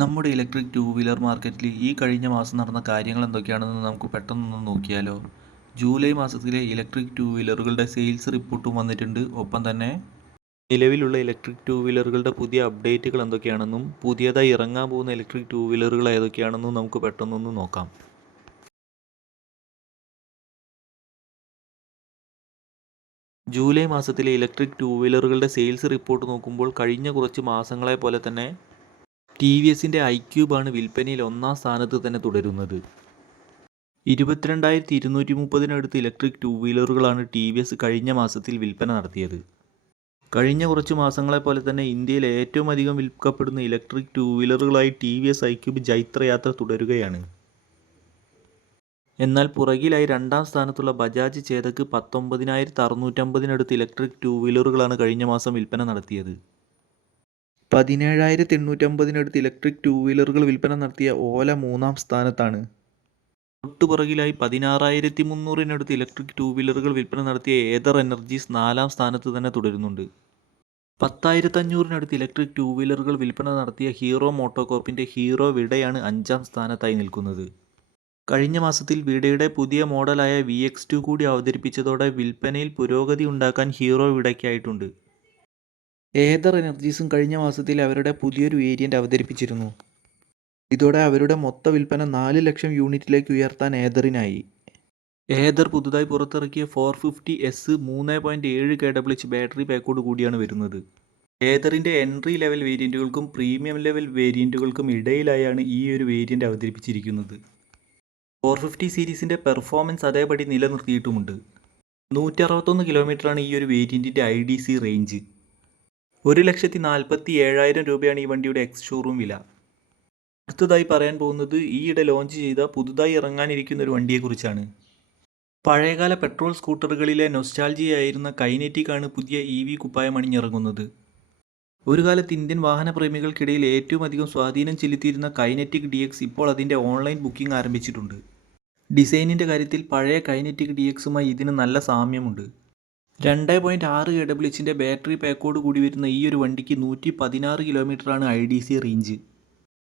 നമ്മുടെ electric two wheeler മാർക്കറ്റിൽ ഈ കഴിഞ്ഞ മാസം നടന്ന കാര്യങ്ങൾ എന്തൊക്കെയാണെന്ന് നമുക്ക് പെട്ടെന്നൊന്ന് നോക്കിയാലോ. ജൂലൈ മാസത്തിലെ ഇലക്ട്രിക് ടൂ വീലറുകളുടെ സെയിൽസ് റിപ്പോർട്ടും വന്നിട്ടുണ്ട്. ഒപ്പം തന്നെ നിലവിലുള്ള ഇലക്ട്രിക് ടൂ വീലറുകളുടെ പുതിയ അപ്ഡേറ്റുകൾ എന്തൊക്കെയാണെന്നും പുതിയതായി ഇറങ്ങാൻ പോകുന്ന ഇലക്ട്രിക് ടൂ വീലറുകൾ ഏതൊക്കെയാണെന്നും നമുക്ക് പെട്ടെന്നൊന്ന് നോക്കാം. ജൂലൈ മാസത്തിലെ ഇലക്ട്രിക് ടൂ വീലറുകളുടെ സെയിൽസ് റിപ്പോർട്ട് നോക്കുമ്പോൾ കഴിഞ്ഞ കുറച്ച് മാസങ്ങളെ പോലെ തന്നെ ടി വി എസിൻ്റെ iQube ആണ് വിൽപ്പനയിൽ ഒന്നാം സ്ഥാനത്ത് തന്നെ തുടരുന്നത്. 22,230 ഇലക്ട്രിക് ടൂ വീലറുകളാണ് ടി വി എസ് കഴിഞ്ഞ മാസത്തിൽ വിൽപ്പന നടത്തിയത്. കഴിഞ്ഞ കുറച്ച് മാസങ്ങളെ പോലെ തന്നെ ഇന്ത്യയിൽ ഏറ്റവും അധികം വിൽക്കപ്പെടുന്ന ഇലക്ട്രിക് ടൂ വീലറുകളായി ടി വി എസ് iQube ജൈത്രയാത്ര തുടരുകയാണ്. എന്നാൽ പുറകിലായി രണ്ടാം സ്ഥാനത്തുള്ള ബജാജ് ചേതക് 19,650 ഇലക്ട്രിക് ടൂ വീലറുകളാണ് കഴിഞ്ഞ മാസം വിൽപ്പന നടത്തിയത്. 17,850 ഇലക്ട്രിക് ടൂ വീലറുകൾ വിൽപ്പന നടത്തിയ ഓല മൂന്നാം സ്ഥാനത്താണ്. തൊട്ടുപുറകിലായി 16,300 ഇലക്ട്രിക് ടൂ വീലറുകൾ വിൽപ്പന നടത്തിയ ഏതർ എനർജീസ് നാലാം സ്ഥാനത്ത് തന്നെ തുടരുന്നുണ്ട്. 10,500 ഇലക്ട്രിക് ടൂ വീലറുകൾ വിൽപ്പന നടത്തിയ ഹീറോ മോട്ടോകോർപ്പിൻ്റെ ഹീറോ വിഡയാണ് അഞ്ചാം സ്ഥാനത്തായി നിൽക്കുന്നത്. കഴിഞ്ഞ മാസത്തിൽ വിഡയുടെ പുതിയ മോഡലായ VX2 കൂടി അവതരിപ്പിച്ചതോടെ വിൽപ്പനയിൽ പുരോഗതി ഉണ്ടാക്കാൻ ഹീറോ വിഡയ്ക്കായിട്ടുണ്ട്. ഏതർ എനർജീസും കഴിഞ്ഞ മാസത്തിൽ അവരുടെ പുതിയൊരു വേരിയൻ്റ് അവതരിപ്പിച്ചിരുന്നു. ഇതോടെ അവരുടെ മൊത്ത വിൽപ്പന 4 ലക്ഷം യൂണിറ്റിലേക്ക് ഉയർത്താൻ ഏതറിനായി. ഏതർ പുതുതായി പുറത്തിറക്കിയ 450S 3.7 kWh ബാറ്ററി പാക്കോട് കൂടിയാണ് വരുന്നത്. ഏതറിൻ്റെ എൻട്രി ലെവൽ വേരിയൻറ്റുകൾക്കും പ്രീമിയം ലെവൽ വേരിയൻറ്റുകൾക്കും ഇടയിലായാണ് ഈ ഒരു വേരിയൻ്റ് അവതരിപ്പിച്ചിരിക്കുന്നത്. 450 സീരീസിൻ്റെ പെർഫോമൻസ് അതേപടി നിലനിർത്തിയിട്ടുമുണ്ട്. 161 കിലോമീറ്ററാണ് ഈ ഒരു വേരിയൻറ്റിൻ്റെ IDC റേഞ്ച്. 1,47,000 രൂപയാണ് ഈ വണ്ടിയുടെ എക്സ് ഷോറൂം വില. അടുത്തതായി പറയാൻ പോകുന്നത് ഈയിടെ ലോഞ്ച് ചെയ്ത പുതുതായി ഇറങ്ങാനിരിക്കുന്ന ഒരു വണ്ടിയെക്കുറിച്ചാണ്. പഴയകാല പെട്രോൾ സ്കൂട്ടറുകളിലെ നൊസ്റ്റാൾജിയായിരുന്ന കൈനെറ്റിക് ആണ് പുതിയ EV കുപ്പായം അണിഞ്ഞിറങ്ങുന്നത്. ഒരു കാലത്ത് ഇന്ത്യൻ വാഹനപ്രേമികൾക്കിടയിൽ ഏറ്റവും അധികം സ്വാധീനം ചെലുത്തിയിരുന്ന കൈനെറ്റിക് DX ഇപ്പോൾ അതിൻ്റെ ഓൺലൈൻ ബുക്കിംഗ് ആരംഭിച്ചിട്ടുണ്ട്. ഡിസൈനിൻ്റെ കാര്യത്തിൽ പഴയ കൈനെറ്റിക് DXുമായി ഇതിന് നല്ല സാമ്യമുണ്ട്. 2.6 kWhൻ്റെ ബാറ്ററി പാക്കോട് കൂടി വരുന്ന ഈ ഒരു വണ്ടിക്ക് 116 കിലോമീറ്ററാണ് IDC റേഞ്ച്.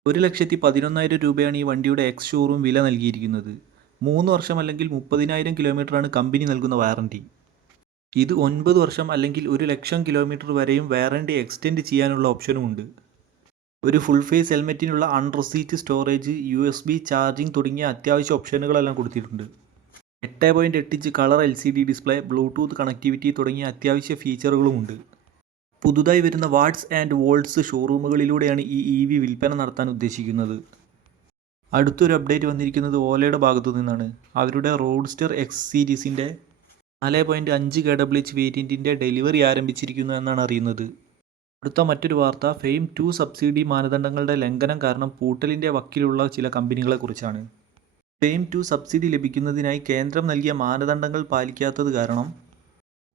1,11,000 രൂപയാണ് ഈ വണ്ടിയുടെ എക്സ് ഷോറൂം വില നൽകിയിരിക്കുന്നത്. 3 വർഷം അല്ലെങ്കിൽ 30,000 കിലോമീറ്ററാണ് കമ്പനി നൽകുന്ന വാറണ്ടി. ഇത് 9 വർഷം അല്ലെങ്കിൽ 1,00,000 കിലോമീറ്റർ വരെയും വാറണ്ടി എക്സ്റ്റെൻഡ് ചെയ്യാനുള്ള ഓപ്ഷനുമുണ്ട്. ഒരു ഫുൾ ഫേസ് ഹെൽമെറ്റിനുള്ള അൺറെസീറ്റ് സ്റ്റോറേജ്, USB ചാർജിംഗ് തുടങ്ങിയ അത്യാവശ്യ ഓപ്ഷനുകളെല്ലാം കൊടുത്തിട്ടുണ്ട്. 8.8 inch colour LCD display, bluetooth connectivity തുടങ്ങിയ അത്യാവശ്യ ഫീച്ചറുകളുമുണ്ട്. പുതുതായി വരുന്ന വാട്ട്സ് ആൻഡ് വോൾട്ട്സ് ഷോറൂമുകളിലൂടെയാണ് ഈ EV വിൽപ്പന നടത്താൻ ഉദ്ദേശിക്കുന്നത്. അടുത്തൊരു അപ്ഡേറ്റ് വന്നിരിക്കുന്നത് ഓലയുടെ ഭാഗത്തു നിന്നാണ്. അവരുടെ റോഡ്സ്റ്റർ X സീരീസിൻ്റെ 4.5 kWh വേരിയൻറ്റിൻ്റെ ഡെലിവറി ആരംഭിച്ചിരിക്കുന്നു എന്നാണ് അറിയുന്നത്. അടുത്ത മറ്റൊരു വാർത്ത ഫെയിം 2 സബ്സിഡി മാനദണ്ഡങ്ങളുടെ ലംഘനം കാരണം പൂട്ടലിൻ്റെ വക്കിലുള്ള ചില കമ്പനികളെക്കുറിച്ചാണ്. ഫെയിം 2 സബ്സിഡി ലഭിക്കുന്നതിനായി കേന്ദ്രം നൽകിയ മാനദണ്ഡങ്ങൾ പാലിക്കാത്തത് കാരണം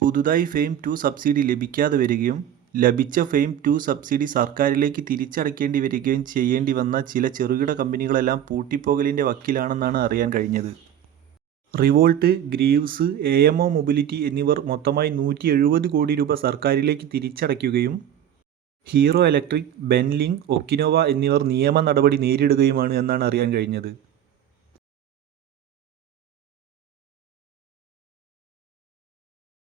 പുതുതായി ഫെയിം 2 സബ്സിഡി ലഭിക്കാതെ വരികയും ലഭിച്ച ഫെയിം 2 സബ്സിഡി സർക്കാരിലേക്ക് തിരിച്ചടയ്ക്കേണ്ടി വരികയും ചെയ്യേണ്ടി വന്ന ചില ചെറുകിട കമ്പനികളെല്ലാം പൂട്ടിപ്പോകലിൻ്റെ വക്കിലാണെന്നാണ് അറിയാൻ കഴിഞ്ഞത്. റിവോൾട്ട്, ഗ്രീവ്സ്, AMO മൊബിലിറ്റി എന്നിവർ മൊത്തമായി 170 കോടി രൂപ സർക്കാരിലേക്ക് തിരിച്ചടയ്ക്കുകയും ഹീറോ ഇലക്ട്രിക്, ബെൻലിംഗ്, ഒക്കിനോവ എന്നിവർ നിയമ നടപടി നേരിടുകയുമാണ് എന്നാണ് അറിയാൻ കഴിഞ്ഞത്.